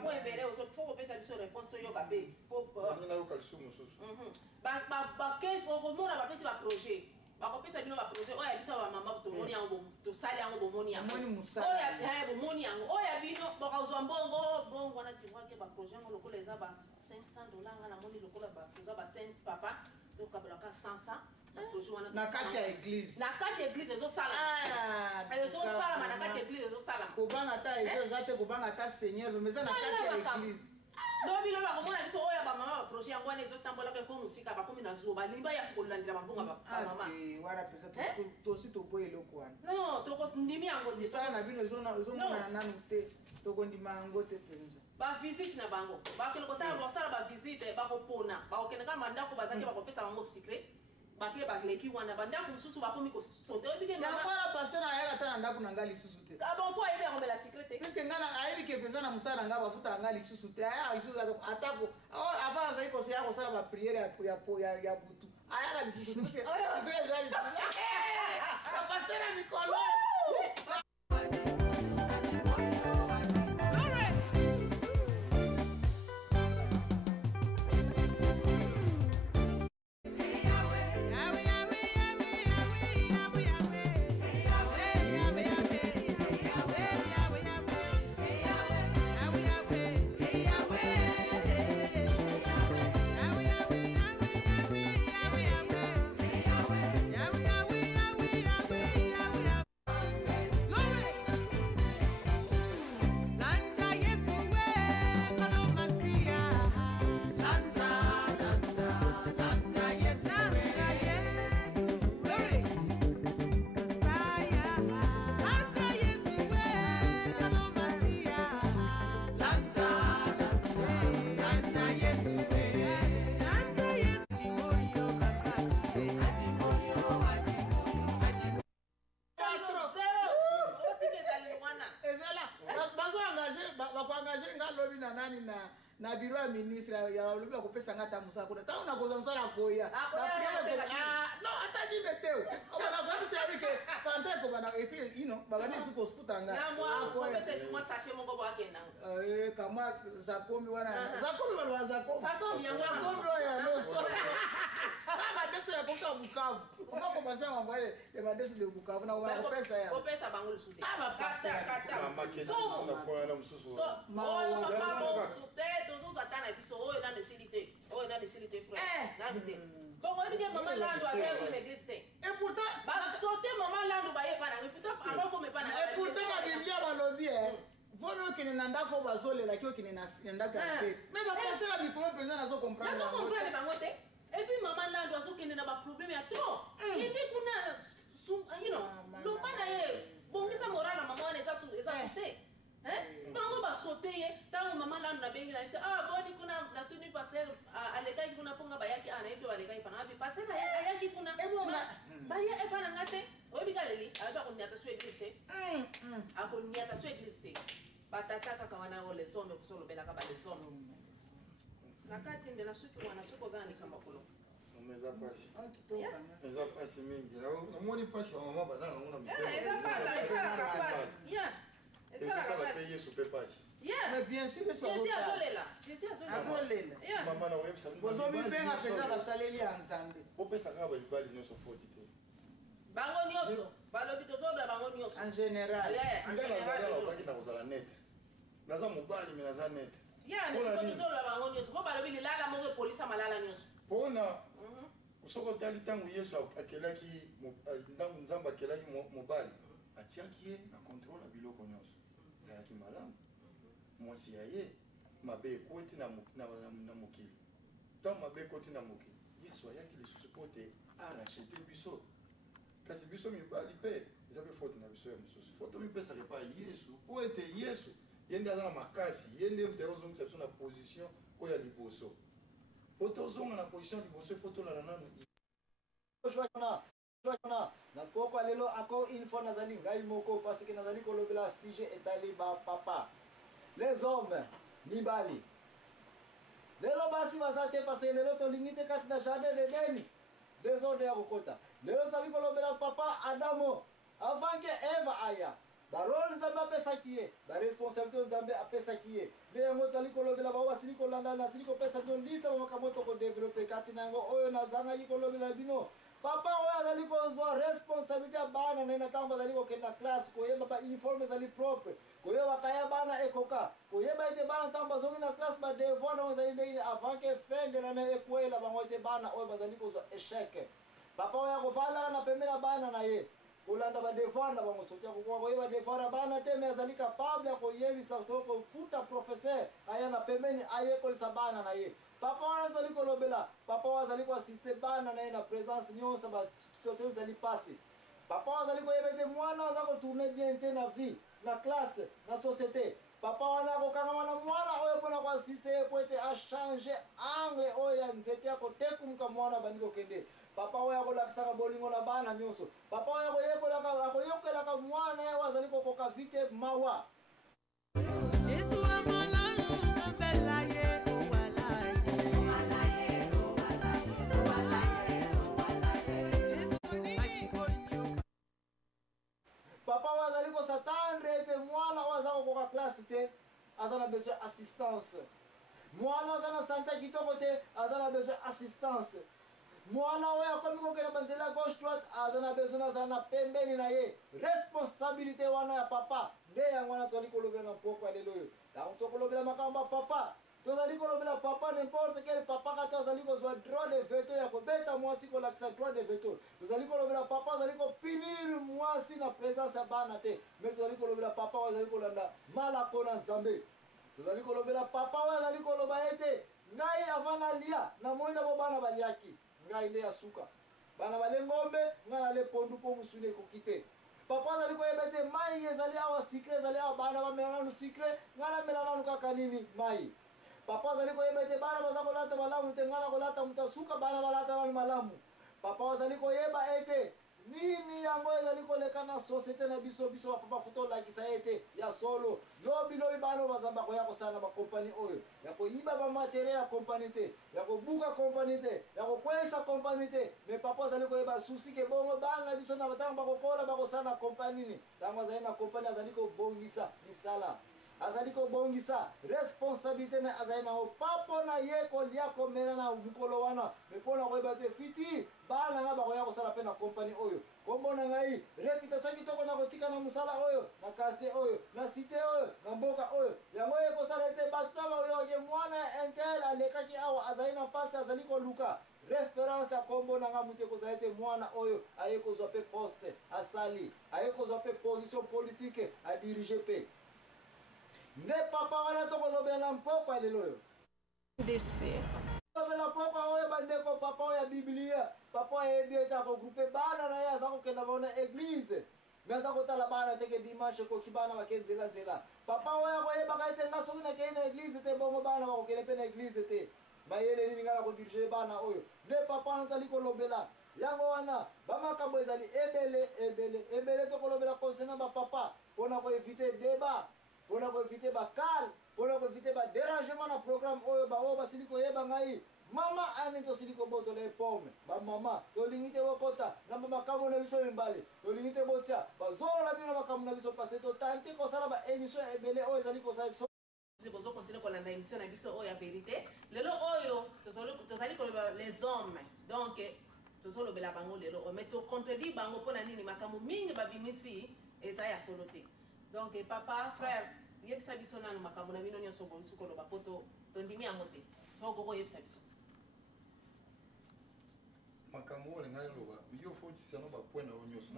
pour éveiller aussi faut que ça lui réponse to yo babé pour on a eu calcium mususu ba qu'est-ce qu'on monte ba pesi ba projet ba ko pesa bino ba projet oya biso ba mama to moni yango to sali yango bo moni yango oya bo moni yango oya bino ba ka zo mbongo wana ti wa ke ba projet ngo lokola eza ba $500 nga na moni lokola ba to za ba cent papa to ka ba ka 100 na kati ya église ezo sala na kati ya église ezo sala kobanga ta eza te kobanga ta seigneur mais eza na kati ya église lobi lobi akomona biso oyo bamama baprojet yango wana ezotambolaka eko mosika bakomi na zuwa balimba ya kolandela bambonga bamama wana pesa tosi toboya eloko wana non tokondimi yango te misala na bino ezomonana nanu te tokondima yango te mpenza bavisite na bango bakende kotala basala bavisite bakopona bakokende kaka bandako bazaki bakopesa bango secret bake baleki wana bandako mosusu bakomi kosote yangola paster ayaka ta na ndako na ngai lisusu te abonpo ayebi yango mbela secret te puiske ngai ayebi ke mpenza na mosala na ngai bafutaka ngai lisusu te ayaka lisusu atako avant azali koseya kosala bapriere ya butu ayaka lisusu te secret eza lisusu bapaster ya mikolo na biro ya ministre ya lobi akopesa ngata musala kuna taona koza musala koya no ata dine teo obana kwa bisa bike fante ko bana efi bagani suko sputanga na moi so se moi sachet mongo bwa kenda kama zakombi wana zakombi wala zakombi ya no so ba deso ya kuka Bukavu ukako basa mambo ya ba deso de Bukavu na kwa pesa ya kopesa bango lusute kata so na kwa na msusu so tozo atana biso oyo na mesilité frère na bité donc oyebi ke mama Lando aza sur l'église te et pourtant basote mama Lando baye pana et pourtant avant comme pana et pourtant la Biblia balobi vono kene na ndako bazolela kio kene na ndako ya fete mais ba pasteur la mikolo penza nazo comprendre bango te et puis mama Lando azokende na ba problème ya trop kende kuna lomba na ye bongisa morale mama wana eza sote bango basote ye ntango mama Lando na bengi na biso boni kuna natuni pasel alekaki kuna mponga bayaki nayebi balekaki pana abi pasel ayaki kuna baye epana nga te oyebi kaleli ayebi akoniata so église te akoniata so église te batata kaka wana o les hommes kosolobelaka ba les hommes na kati nde na suki wana suki oza na likambo kolo eza pasi mingi namoni pasi ya mama baza nango na esalaka pe yesu pe pasi mais bien sûr Jésus azolela mama na oyebisa bozomibenga mpenza basaleli ya nzambe opesaka balibali nyonso foti te bango nyonso balobi tozobela bango nyonso en général ngai nazali alobaki na kozala nete naza mobali me naza nete misiko tozobela bango nyonso mpo balobi lilala moko epolisa malala nyonso mpona soki otali ntango yesu akelaki ntango nzambe akelaki mobali atiaki ye na contrôle ya biloko nyonso ezalaki malamu mwasi ya ye mabe ekoti na mokili ntango mabe ekoti na mokili yesu ayaki lisusu mpo te arachete biso kasi biso mibali mpe eza mpe fote na biso ya mosusu fo tomipesaka epai yesu mpo ete yesu ye nde aza na makasi ye nde moto ozongisa biso na position oyo ya liboso po tozonga na position ya liboso efo tolala nanu na poko lelo encore une fois nazali ngai moko parce que nazali kolobela sujet etali ba papa les hommes mibali lelo basi bazate parce que lelo tolingi te kati na jardin d'Eden désordre ya kokota lelo tozali kolobela papa Adamo avant que Eva aya barole nzambe apesaki ye baresponsabilité nzambe apesaki ye nde yango oyo tozali kolobela bao basili kolanda nasili kopesa bino liste bamakambo tokodevelope kati na yango oyo nazangaki kolobela bino papa oyo azali kozwa responsabilité ya bana na ye na ntango bazali kokenda classe koyeba bauniforme ezali propre koyebaka ya bana ekoka koyeba ete bana ntango bazongi na classe badevoir nango ezali ndenge avant ke fin de lane ekwela bango ete bana oyo bazali kozwa échec papa oyo akovalaka na pembe na bana na ye kolanda badevoir na bango soki akokoka koyeba devoir ya bana te me azali capable ya koyebisa to kofuta professeur aya na pembeni ayekolisa bana na ye papa wana tozali kolobela papa oyo azali koasiste bana na ye na présence nyonso basituation ezali pasi papa oyo azali koyeba ete mwana aza kotourne bien te na vie na classe na société papa wana akokangama na mwana oyo mpona koasiste ye po ete achange angle oyo ya nzete ya kotekumuka mwana abandi kokende papa oyo akolakisaka bolingo na bana nyonso papa oyo akoyokelaka mwana ye oyo azali kokoka vite mawa papa oyo azali kosatandre ete mwana oyo aza kokoka classe te aza na besoin assistance mwana aza na sante ya kitoko te aza na besoin assistance mwana oyo akomi kokende banzela ya gauche droite aza na besoin azala na pembeni na ye responsabilité wana ya papa nde yango wana tozali kolobela na mpoko ya lelo oyo ntango tokolobela makambo ya papa tozali kolobela papa n'importe quel papa kati azali kozwa droit de veto ya kobeta mwasi kolakisa droit de veto tozali kolobela papa azali kopinir mwasi na présence ya bana te me tozali kolobela papa oyo azali kolanda malako na nzambe tozali kolobela papa oyo azali koloba ete ngai avant nalia namoni na bo bana baliaki ngai nde ya suka bana bale ngombe ngai nale pondu mpo mosuni ekoki te papa azali koyeba ete mai ezali awa sikre ezali awa bana bamela nanu sikre ngai namela nanu kaka nini mai papa azali koyeba ete bana baza kolata malamu te ngai na kolata moto asuka bana balata nanu malamu papa azali koyeba ete nini yango ezali koleka na société na biso bapapa futa olakisa ete ya solo lobi bana oyo bazamba koya kosala na bakompani oyo ya koyiba bamateriel ya kompani te ya kobuka kompani te ya kokweyisa kompani te me papa azali koyeba susi ke bongo bana na biso na ntango bakokola bakosala na kompani nini ntango azali na kompani azali kobongisa misala azali kobongisa responsabilité na azali nango papa na ye kolia komela na mokolo wana me mpo na koyeba te fiti bana nga bakoya kosala mpe na kompani oyo kombo na ngai reputation kitoko na kotika na mosala oyo na quartier oyo na cité oyo na mboka oyo yango ekosala ete bato ta bayoke mwana ya intel alekaki awa azali na mpasi azali koluka référence ya kombo na nga moto ekozala ete mwana oyo aye kozwa mpe poste asali aye kozwa mpe position politique adirige mpe nde papa wana tokolobela na mpoko ya lelo oyo kolobela mpoko oyo bandeko papa oyo ya biblia papa oyo ayebi ete akogroupe bana na ye aza kokenda bao na église me aza kotala bana teke dimanche ekoki bana bake nzela papa oyo akoyebaka ete nga soki nakei na église te bongo bana bakokende mpe na église te mayele nini nga na kodirige bana oyo nde papa wana tozali kolobela yango wana bamakambo ezali ebele tokolobela concernant bapapa mpona koevite débat mpona koevite bakale mpona koevite badérangement na programme oyo baoyo basili koyeba ngai mama ani tosili kobotola epome bamama tolingi te bokota na bamakambo na biso mibale tolingi te botia bazolola bino na makambo na biso parce totante kosala baémission ebele oyo ezali kosala bozokontinue kolanda émission na biso oyo ya vérité lelo oyo tozali koloba les hommes donc tozolobela bango lelo oyo mais tocontredire bango mpona nini makambo mingi babimisi eza ya solo te donc papa frère yebisa biso nanu makambo na bino nyonso bolusu koloba po tondimi yango te okoko yebisa biso makambo oyo olingai loba yo fotisisa no bapoint na yo nyonso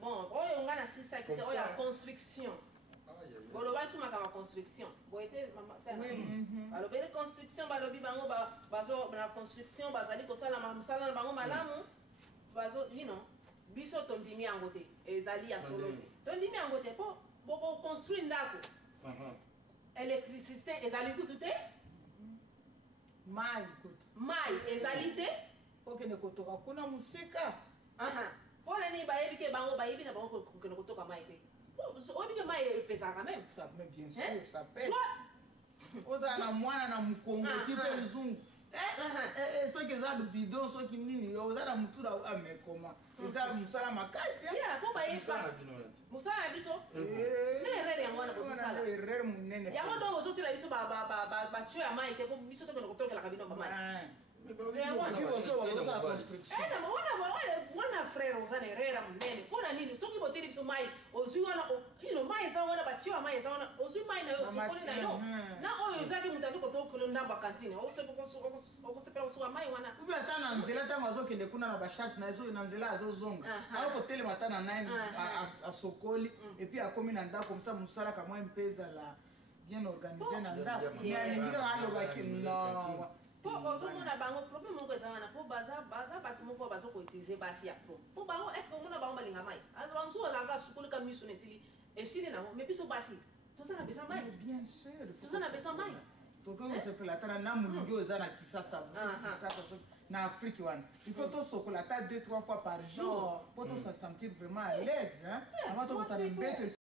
bon oyo nga nasisaki te oyo ya construction boloba biso makambo ya construction boye te balobeli construction balobi bango na construction bazali kosala mosala na bango malamu biso tondimi yango te ezali ya solo te tondimi yango te mpo bokoconstruire ndako électricité ezali kutu te mai ezali te okende kotoka kuna mosika mpo na nini bayebi ke bango bayebi na bango kokende kotoka mai te oyebi ke mai epesaka même bien sûr ça pèse ozala na mwana na mokongo ti mpe zungu soki eza bidon soki nini oza na motula amekoma eza mosala makasi mosala na biso nde erreur yango wana frère munene yango donc ozotela biso batio ya mai te po biso tokende kotokelaka bino bamai wana frère oza na erreur monene mpona nini soki botieli biso mai ozwi wana mai eza wana batio ya mai eza wana ozwi mai na yo osokoli na yo na oyo ezaki moto ati kotokolo ndambo ya kantine okosepela kosuka mai wana ubi ata na nzela ntango azokende kuna na bachasse na nzela azozonga akotelema ata na nani asokoli epuis akomi na ndako mosa mosalaka mwa mpe ezala bien organisé na ndako alingi kaka alobaki no po ozomona bango problème moko eza wana po baza bato moko bazokoutilize basi ya pro po bango estce omona bango balinga mai banzu ozalaka sukolika miso na esili nango mais biso basi toza na besoin mai bien sûr toza na besoin mai tokosepela ata na molungi oyo eza na kisasa na afrique wana il faut tosokola ata 2-3 fois par jour po tosa sentir vraiment à l'aise avant tokota na mbeto